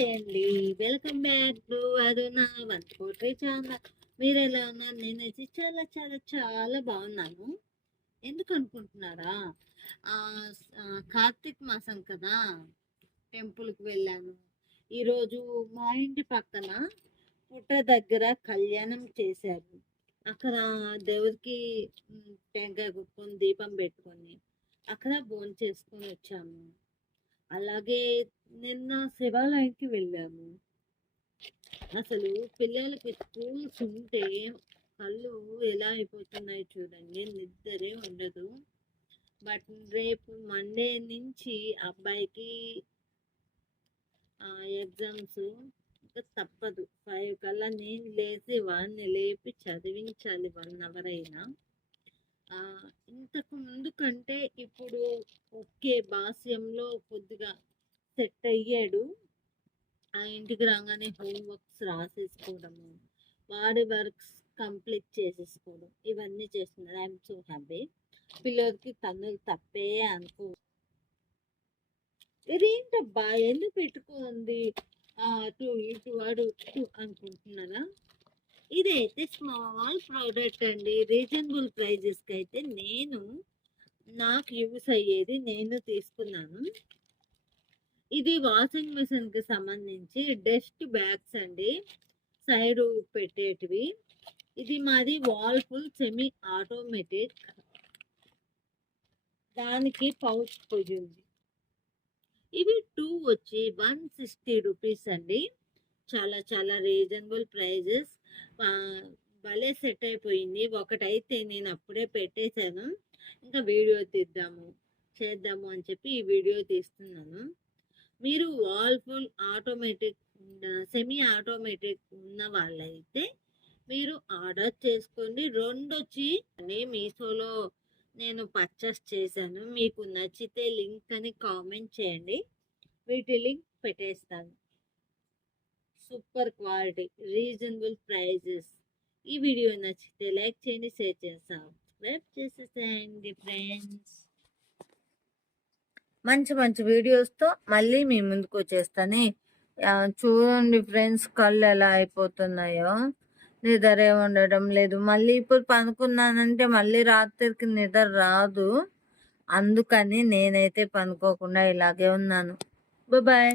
Hi అండి, welcome back to Aruna one portray channel. మీరు ఎలా ఉన్నారు? నేనైతే చాలా చాలా చాలా బాగున్నాను. ఎందుకు అనుకుంటున్నారా? ఆ కార్తీక మాసం కదా, టెంపుల్కి వెళ్ళాను. ఈరోజు మా ఇంటి పక్కన పుట్ట దగ్గర కళ్యాణం చేశారు. అక్కడ దేవుడికి టెంకాయ కొట్టుకొని దీపం పెట్టుకొని అక్కడ భోజనం చేసుకొని వచ్చాము. అలాగే నిన్న శివాలయంకి వెళ్ళాము. అసలు పిల్లలకి స్కూల్స్ ఉంటే కళ్ళు ఎలా అయిపోతున్నాయి చూడండి, నిద్రే ఉండదు. బట్ రేపు మండే నుంచి అబ్బాయికి ఎగ్జామ్స్. ఇంకా తప్పదు, 5 కల్లా నేను లేచి వాడిని లేపి చదివించాలి 1 అవర్ అయినా. ఇంతకు ముందు కంటే ఇప్పుడు ఓకే, భాష్యంలో కొద్దిగా సెట్ అయ్యాడు. ఆ ఇంటికి రాగానే హోంవర్క్స్ రాసేసుకోవడము, వాడి వర్క్స్ కంప్లీట్ చేసేసుకోవడం, ఇవన్నీ చేస్తున్నారు. I'm so happy. పిల్లలకి తన్నులు తప్పే అనుకో. ఇదేంటబ్బా ఎందుకు పెట్టుకోండి అటు ఇటు వాడు అనుకుంటున్నారా? ఇదైతే స్మాల్ ప్రోడక్ట్ అండి, రీజనబుల్ ప్రైజెస్కి అయితే నాకు యూస్ అయ్యేది నేను తీసుకున్నాను. ఇది వాషింగ్ మిషన్కి సంబంధించి డస్ట్ బ్యాగ్స్ అండి, సైడ్ పెట్టేటివి. ఇది మాది వాల్ఫుల్ సెమీ ఆటోమేటిక్, దానికి పౌచ్ పోయింది. ఇవి 2 వచ్చి 160 రూపీస్ అండి. చాలా చాలా రీజనబుల్ ప్రైజెస్. భలే సెట్ అయిపోయింది. ఒకటైతే నేను అప్పుడే పెట్టేశాను, ఇంకా వీడియో చేద్దాము అని చెప్పి ఈ వీడియో తీస్తున్నాను. మీరు వాల్ఫుల్ ఆటోమేటిక్ సెమీ ఆటోమేటిక్ ఉన్న వాళ్ళైతే మీరు ఆర్డర్ చేసుకోండి. 2 వచ్చి మీషోలో నేను పర్చేస్ చేశాను. మీకు నచ్చితే లింక్ అని కామెంట్ చేయండి, వీటి లింక్ పెట్టేస్తాను. Super quality, reasonable prices. ఈ వీడియో నచ్చితే లైక్ చేయండి, షేర్ చేయండి, సబ్స్క్రైబ్ చేసేసేయండి ఫ్రెండ్స్. మంచి మంచి వీడియోస్తో మళ్ళీ మీ ముందుకు వచ్చేస్తాను. చూడండి ఫ్రెండ్స్, కళ్ళు ఎలా అయిపోతున్నాయో, నిద్ర ఉండడం లేదు. మళ్ళీ ఇప్పుడు పనుకున్నానంటే మళ్ళీ రాత్రికి నిద్ర రాదు. అందుకని నేనైతే పనుకోకుండా ఇలాగే ఉన్నాను. బాయ్.